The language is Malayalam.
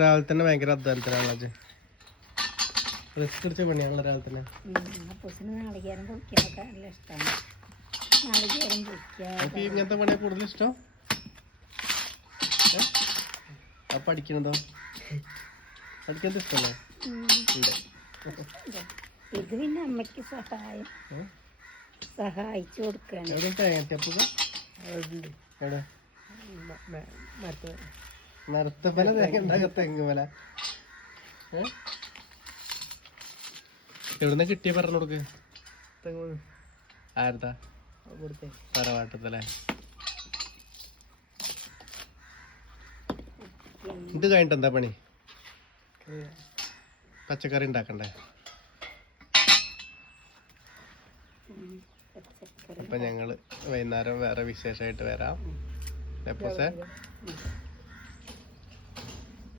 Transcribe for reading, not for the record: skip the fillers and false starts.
രാവിലെ തന്നെ ഭയങ്കര അധ്വാനത്തിനാണല്ലോ. റിസ്ക് പിടിച്ച പണിയാണല്ലോ രാവിലെ തന്നെ. നാളികേരം പൊളിക്കാനൊക്കെ നല്ല ഇഷ്ടമാണ്. നാളികേരം പൊളിക്കുക. ഇങ്ങനത്തെ പണിയാ കൂടുതൽ ഇഷ്ടം? പഠിക്കണതോ? പഠിക്കുന്നത് ഇഷ്ടമല്ലേ? ഇത് പിന്നെ അമ്മയ്ക്ക് സഹായിച്ചു കൊടുക്കാൻ. മരത്തപ്പല തേങ്ങ തെങ്ങുമല എവിടുന്ന കിട്ടിയ പറഞ്ഞു കൊടുക്ക്. ആരതാ? തറവാട്ടത്തല്ലേ? ഇത് കഴിഞ്ഞിട്ട് എന്താ പണി? പച്ചക്കറി ഉണ്ടാക്കണ്ടേ? അപ്പൊ ഞങ്ങള് വൈകുന്നേരം വേറെ വിശേഷമായിട്ട് വരാം. എപ്പോസേ